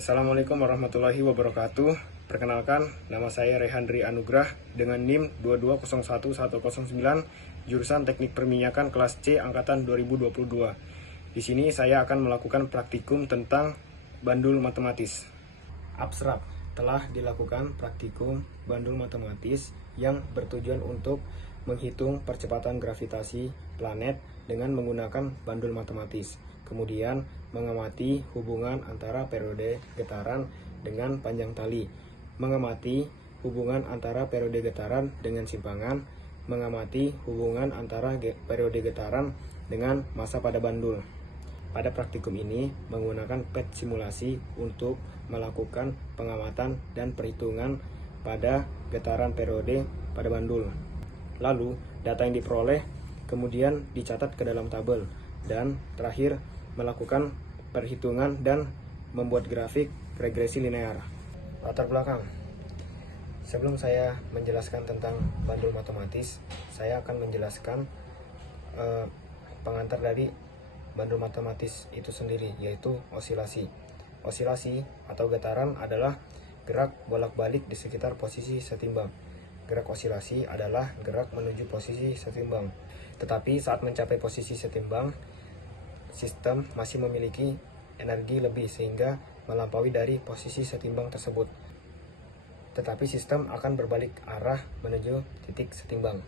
Assalamualaikum warahmatullahi wabarakatuh. Perkenalkan, nama saya Rehandri Anugrah dengan NIM 2201109, jurusan Teknik Perminyakan kelas C angkatan 2022. Di sini saya akan melakukan praktikum tentang bandul matematis. Abstrak, telah dilakukan praktikum bandul matematis yang bertujuan untuk menghitung percepatan gravitasi planet dengan menggunakan bandul matematis. Kemudian mengamati hubungan antara periode getaran dengan panjang tali, mengamati hubungan antara periode getaran dengan simpangan, mengamati hubungan antara periode getaran dengan massa pada bandul. Pada praktikum ini menggunakan PET simulasi untuk melakukan pengamatan dan perhitungan pada getaran periode pada bandul. Lalu data yang diperoleh kemudian dicatat ke dalam tabel dan terakhir melakukan perhitungan dan membuat grafik regresi linear. Latar belakang. Sebelum saya menjelaskan tentang bandul matematis, saya akan menjelaskan pengantar dari bandul matematis itu sendiri, yaitu osilasi. Osilasi atau getaran adalah gerak bolak-balik di sekitar posisi setimbang. Gerak osilasi adalah gerak menuju posisi setimbang. Tetapi saat mencapai posisi setimbang, sistem masih memiliki energi lebih sehingga melampaui dari posisi setimbang tersebut. Tetapi sistem akan berbalik arah menuju titik setimbang.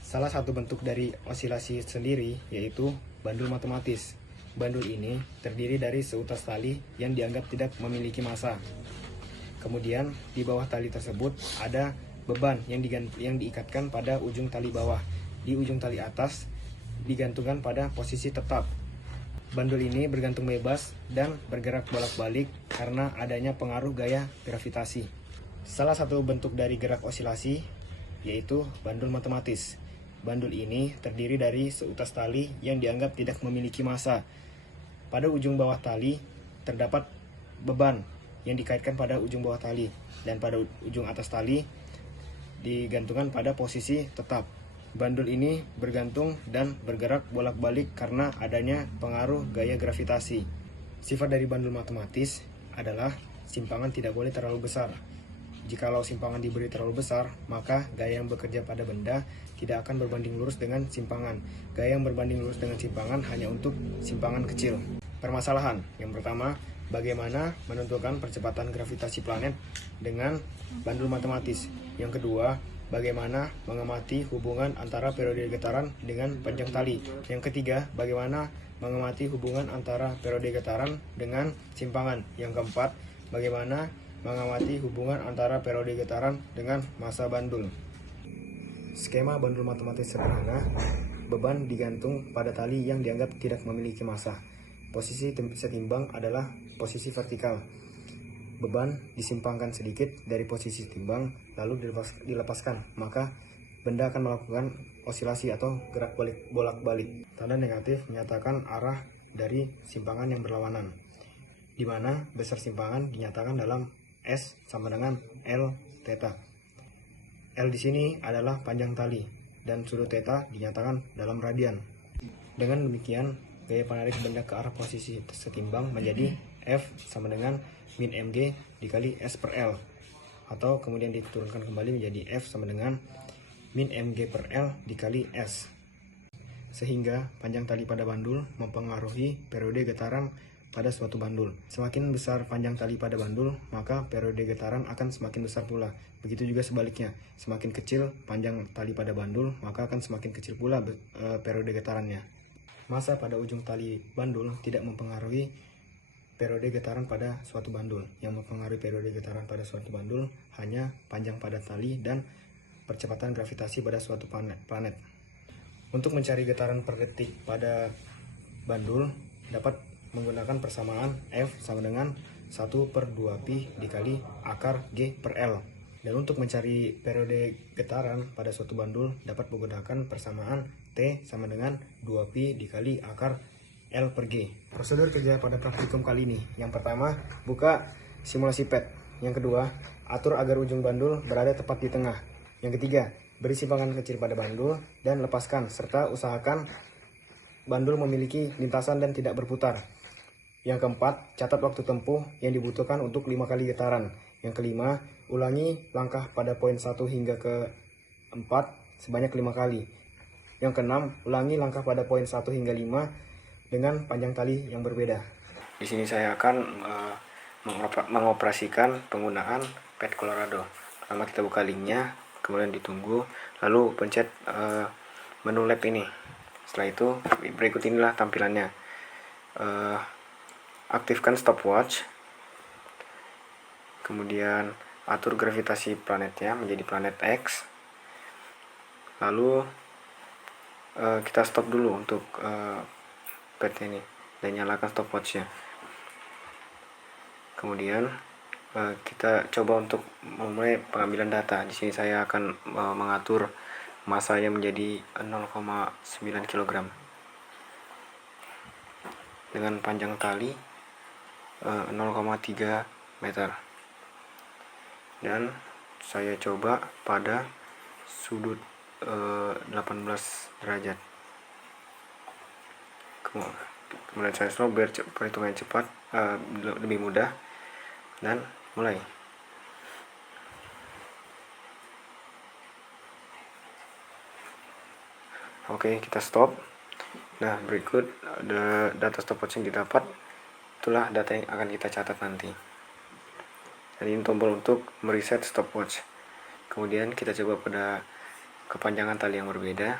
Salah satu bentuk dari osilasi sendiri yaitu bandul matematis. Bandul ini terdiri dari seutas tali yang dianggap tidak memiliki massa. Kemudian di bawah tali tersebut ada beban yang diikatkan pada ujung tali bawah. Di ujung tali atas digantungkan pada posisi tetap. Bandul ini bergantung bebas dan bergerak bolak-balik karena adanya pengaruh gaya gravitasi. Salah satu bentuk dari gerak osilasi yaitu bandul matematis. Bandul ini terdiri dari seutas tali yang dianggap tidak memiliki massa. Pada ujung bawah tali terdapat beban yang dikaitkan pada ujung bawah tali dan pada ujung atas tali digantungkan pada posisi tetap. Bandul ini bergantung dan bergerak bolak-balik karena adanya pengaruh gaya gravitasi. Sifat dari bandul matematis adalah simpangan tidak boleh terlalu besar. Jikalau simpangan diberi terlalu besar, maka gaya yang bekerja pada benda tidak akan berbanding lurus dengan simpangan. Gaya yang berbanding lurus dengan simpangan hanya untuk simpangan kecil. Permasalahan yang pertama, bagaimana menentukan percepatan gravitasi planet dengan bandul matematis. Yang kedua, bagaimana mengamati hubungan antara periode getaran dengan panjang tali. Yang ketiga, bagaimana mengamati hubungan antara periode getaran dengan simpangan. Yang keempat, bagaimana mengamati hubungan antara periode getaran dengan massa bandul. Skema bandul matematis sederhana, beban digantung pada tali yang dianggap tidak memiliki massa. Posisi setimbang adalah posisi vertikal. Beban disimpangkan sedikit dari posisi timbang lalu dilepaskan, maka benda akan melakukan osilasi atau gerak bolak-balik. Tanda negatif menyatakan arah dari simpangan yang berlawanan, di mana besar simpangan dinyatakan dalam S sama dengan L theta. L di sini adalah panjang tali dan sudut theta dinyatakan dalam radian. Dengan demikian, gaya penarik benda ke arah posisi setimbang menjadi F sama dengan min mg dikali S per L, atau kemudian diturunkan kembali menjadi F sama dengan min mg per L dikali S, sehingga panjang tali pada bandul mempengaruhi periode getaran pada suatu bandul. Semakin besar panjang tali pada bandul, maka periode getaran akan semakin besar pula. Begitu juga sebaliknya, semakin kecil panjang tali pada bandul, maka akan semakin kecil pula periode getarannya. Massa pada ujung tali bandul tidak mempengaruhi periode getaran pada suatu bandul. Yang mempengaruhi periode getaran pada suatu bandul hanya panjang pada tali dan percepatan gravitasi pada suatu planet. Untuk mencari getaran per detik pada bandul dapat menggunakan persamaan F sama dengan 1 per 2 pi dikali akar G per L. Dan untuk mencari periode getaran pada suatu bandul dapat menggunakan persamaan T sama dengan 2 pi dikali akar L per G. Prosedur kerja pada praktikum kali ini. Yang pertama, buka simulasi PET. Yang kedua, atur agar ujung bandul berada tepat di tengah. Yang ketiga, beri simpangan kecil pada bandul dan lepaskan, serta usahakan bandul memiliki lintasan dan tidak berputar. Yang keempat, catat waktu tempuh yang dibutuhkan untuk 5 kali getaran. Yang kelima, ulangi langkah pada poin 1 hingga ke 4 sebanyak 5 kali. Yang keenam, ulangi langkah pada poin 1 hingga 5 dengan panjang tali yang berbeda. Di sini saya akan mengoperasikan penggunaan pad Colorado. Pertama kita buka linknya, kemudian ditunggu, lalu pencet menu lab ini. Setelah itu berikut inilah tampilannya. Aktifkan stopwatch, kemudian atur gravitasi planetnya menjadi planet X, lalu kita stop dulu untuk pad ini dan nyalakan stopwatchnya. Kemudian kita coba untuk memulai pengambilan data. Di sini saya akan mengatur masanya menjadi 0,9 kg dengan panjang tali 0,3 meter, dan saya coba pada sudut 18 derajat. Kemudian saya stop biar perhitungan cepat, lebih mudah, dan mulai. Oke, kita stop. Nah, berikut ada data stopwatch yang didapat. Itulah data yang akan kita catat nanti. Dan ini tombol untuk mereset stopwatch. Kemudian kita coba pada kepanjangan tali yang berbeda.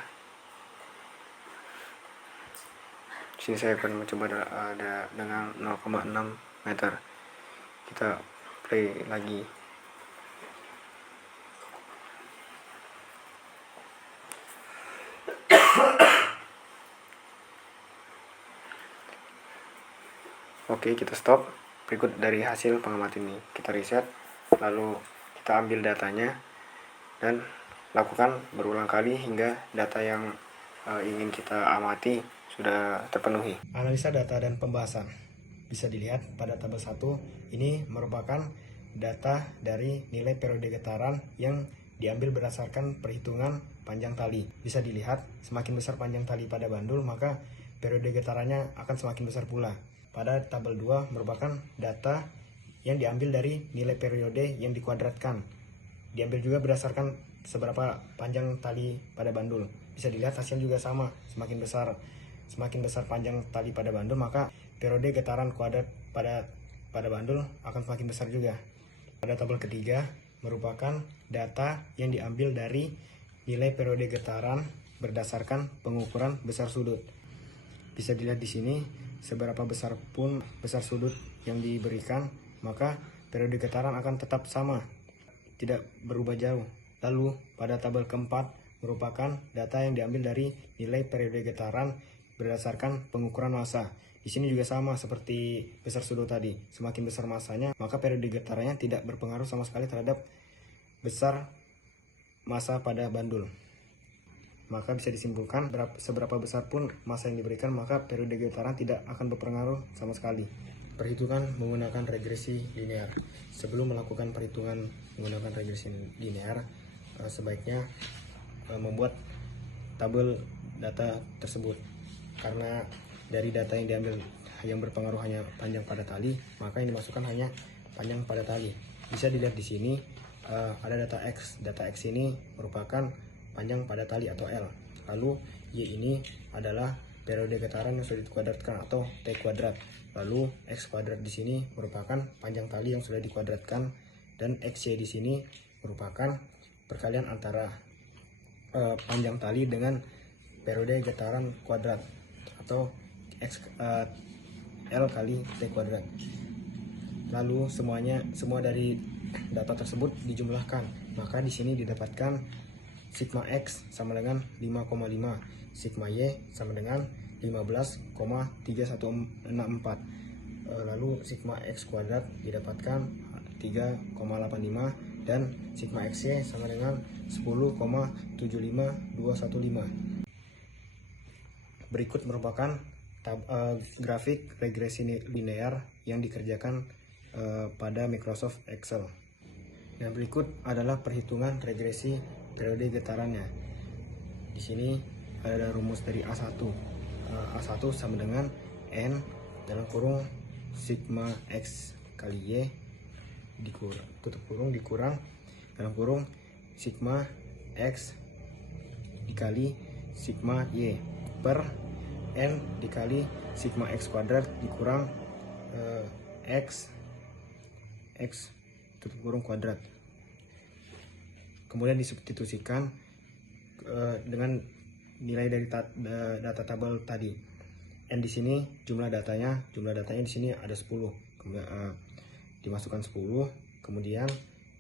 Di sini saya akan mencoba ada dengan 0,6 meter. Kita play lagi. Oke, kita stop. Berikut dari hasil pengamatan ini, kita reset, lalu kita ambil datanya dan lakukan berulang kali hingga data yang ingin kita amati sudah terpenuhi. Analisa data dan pembahasan bisa dilihat pada tabel 1. Ini merupakan data dari nilai periode getaran yang diambil berdasarkan perhitungan panjang tali. Bisa dilihat semakin besar panjang tali pada bandul, maka periode getarannya akan semakin besar pula. Pada tabel 2 merupakan data yang diambil dari nilai periode yang dikuadratkan. Diambil juga berdasarkan seberapa panjang tali pada bandul. Bisa dilihat hasilnya juga sama, semakin besar panjang tali pada bandul, maka periode getaran kuadrat pada bandul akan semakin besar juga. Pada tabel ketiga merupakan data yang diambil dari nilai periode getaran berdasarkan pengukuran besar sudut. Bisa dilihat di sini seberapa besar pun besar sudut yang diberikan, maka periode getaran akan tetap sama, tidak berubah jauh. Lalu pada tabel keempat merupakan data yang diambil dari nilai periode getaran berdasarkan pengukuran massa. Di sini juga sama seperti besar sudut tadi. Semakin besar massanya, maka periode getarannya tidak berpengaruh sama sekali terhadap besar massa pada bandul. Maka bisa disimpulkan seberapa besar pun massa yang diberikan, maka periode getaran tidak akan berpengaruh sama sekali. Perhitungan menggunakan regresi linear. Sebelum melakukan perhitungan menggunakan regresi linear, sebaiknya membuat tabel data tersebut. Karena dari data yang diambil yang berpengaruh hanya panjang pada tali, maka yang dimasukkan hanya panjang pada tali. Bisa dilihat di sini ada data X. Data X ini merupakan panjang pada tali atau L. Lalu Y ini adalah periode getaran yang sudah dikuadratkan atau T kuadrat. Lalu X kuadrat di sini merupakan panjang tali yang sudah dikuadratkan, dan XY di sini merupakan perkalian antara panjang tali dengan periode getaran kuadrat atau L kali T kuadrat. Lalu semua dari data tersebut dijumlahkan, maka di sini didapatkan sigma X sama dengan 5,5, sigma Y sama dengan 15,3164. Lalu sigma X kuadrat didapatkan 3,85 dan sigma XY sama dengan 10,75215. Berikut merupakan grafik regresi linear yang dikerjakan pada Microsoft Excel. Nah, berikut adalah perhitungan regresi periode getarannya. Di sini ada rumus dari A1. A1 sama dengan N dalam kurung sigma X kali Y dikurang, tutup kurung, dikurang dalam kurung sigma X dikali sigma Y per N dikali sigma X kuadrat dikurang X tutup kurung kuadrat. Kemudian disubstitusikan dengan nilai dari data tabel tadi. N di sini jumlah datanya di sini ada 10. Kemudian dimasukkan 10, kemudian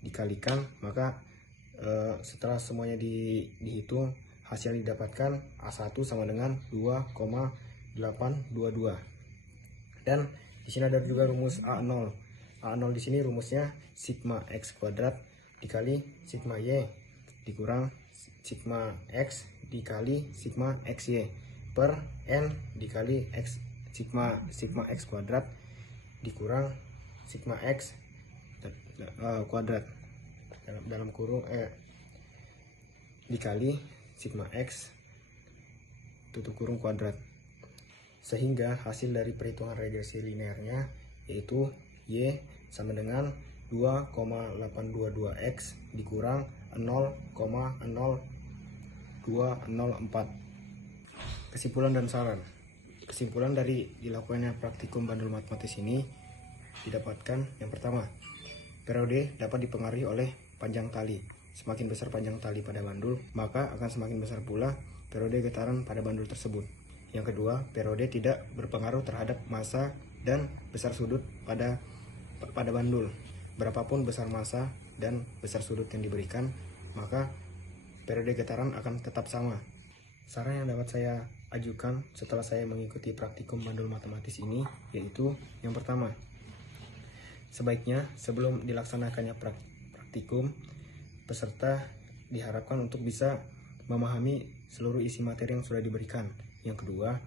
dikalikan, maka setelah semuanya dihitung, hasil yang didapatkan A1 sama dengan 2,822. Dan di sini ada juga rumus A0. A0 di sini rumusnya sigma X kuadrat dikali sigma Y dikurang sigma X dikali sigma XY per N dikali X sigma X kuadrat dikurang sigma X kuadrat dalam kurung dikali sigma X tutup kurung kuadrat, sehingga hasil dari perhitungan regresi linearnya yaitu Y sama dengan 2,822X dikurang 0,0204. Kesimpulan dan saran. Kesimpulan dari dilakukannya praktikum bandul matematis ini didapatkan: yang pertama, periode dapat dipengaruhi oleh panjang tali. Semakin besar panjang tali pada bandul, maka akan semakin besar pula periode getaran pada bandul tersebut. Yang kedua, periode tidak berpengaruh terhadap massa dan besar sudut pada bandul. Berapapun besar massa dan besar sudut yang diberikan, maka periode getaran akan tetap sama. Saran yang dapat saya ajukan setelah saya mengikuti praktikum bandul matematis ini yaitu: yang pertama, sebaiknya sebelum dilaksanakannya praktikum, peserta diharapkan untuk bisa memahami seluruh isi materi yang sudah diberikan. Yang kedua,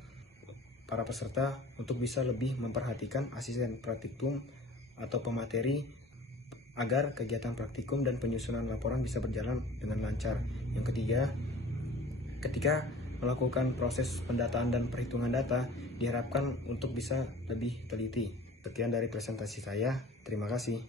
para peserta untuk bisa lebih memperhatikan asisten praktikum atau pemateri agar kegiatan praktikum dan penyusunan laporan bisa berjalan dengan lancar. Yang ketiga, ketika melakukan proses pendataan dan perhitungan data, diharapkan untuk bisa lebih teliti. Sekian dari presentasi saya. Terima kasih.